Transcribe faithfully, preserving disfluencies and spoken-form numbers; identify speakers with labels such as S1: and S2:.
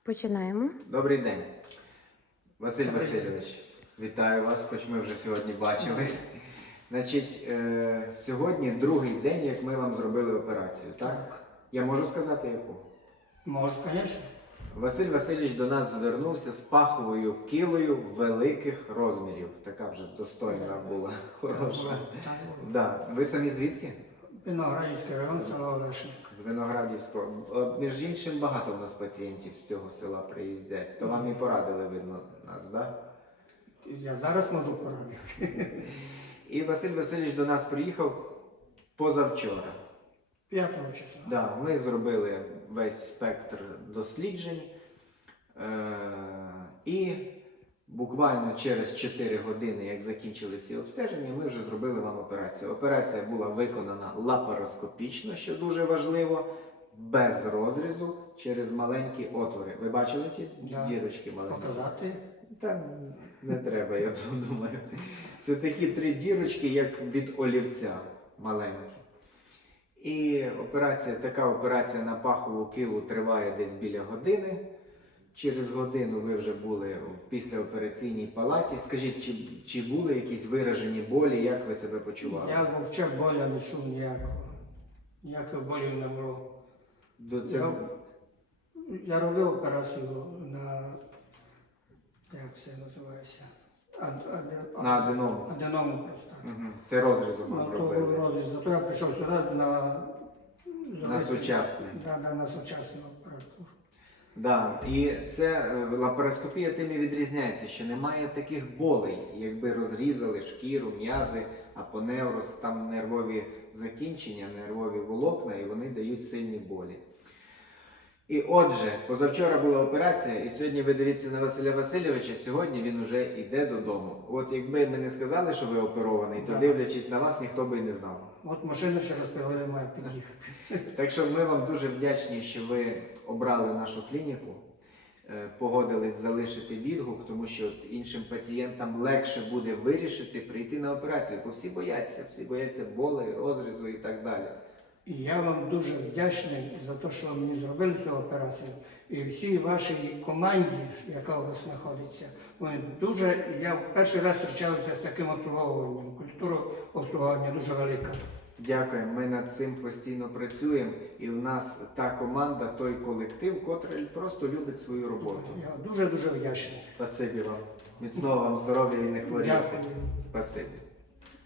S1: Починаємо.
S2: Добрий день, Василь Васильович. Вітаю вас, хоч ми вже сьогодні бачились. Значить, е сьогодні другий день, як ми вам зробили операцію, так?
S3: Так.
S2: Я можу сказати яку?
S3: Можу, звісно.
S2: Василь Васильович до нас звернувся з паховою килою великих розмірів. Така вже достойна була, хороша.
S3: Так було.
S2: Да. Ви самі звідки?
S3: Виноградівський район, село Олешник.
S2: З Виноградівського. От, між іншим, багато в нас пацієнтів з цього села приїздять. То вам і порадили, видно, нас, так? Да?
S3: Я зараз можу порадити.
S2: І Василь Васильович до нас приїхав позавчора.
S3: П'ятого числа.
S2: Да, ми зробили весь спектр досліджень. Е і буквально через чотири години, як закінчили всі обстеження, ми вже зробили вам операцію. Операція була виконана лапароскопічно, що дуже важливо, без розрізу, через маленькі отвори. Ви бачили ті
S3: Да.
S2: дірочки маленькі?
S3: Показати.
S2: Та не треба, я думаю. Це такі три дірочки, як від олівця маленькі. І операція, така операція на пахову килу триває десь біля години. Через годину ви вже були в післяопераційній палаті. Скажіть, чи, чи були якісь виражені болі, як ви себе почували?
S3: Я взагалі боля не чув ніякого. Ніякої болі не було.
S2: До це...
S3: Я, я робив операцію на, як це називається? Ад, ад,
S2: На аденому.
S3: Аденому просто.
S2: Угу. Це розрізом
S3: Ну,
S2: вам
S3: то
S2: робили.
S3: розріз. Зато я прийшов сюди на,
S2: На сучасний.
S3: Да, да, на сучасну апаратуру.
S2: Да, і це е, лапароскопія тим і відрізняється, що немає таких болей, якби розрізали шкіру, м'язи, апоневроз, там нервові закінчення, нервові волокна, і вони дають сильні болі. І отже, позавчора була операція, і сьогодні ви дивіться на Василя Васильовича, сьогодні він вже йде додому. От якби ми не сказали, що ви оперований, то
S3: Да.
S2: дивлячись на вас, ніхто би і не знав.
S3: От машина ще розповіли, має під'їхати.
S2: Так що ми вам дуже вдячні, що ви обрали нашу клініку, е, погодились залишити відгук, тому що іншим пацієнтам легше буде вирішити прийти на операцію, бо всі бояться, всі бояться болей, розрізу і так далі.
S3: І я вам дуже вдячний за те, що ви мені зробили цю операцію. І всій вашій команді, яка у вас знаходиться, вони дуже, я в перший раз зустрічався з таким обслуговуванням. Культура обслуговування дуже велика.
S2: Дякуємо, ми над цим постійно працюємо, і в нас та команда, той колектив, котрий просто любить свою роботу.
S3: Я дуже-дуже вдячний.
S2: Спасибі вам. Міцного вам здоров'я і не хворійте.
S3: Дякую.
S2: Спасибі.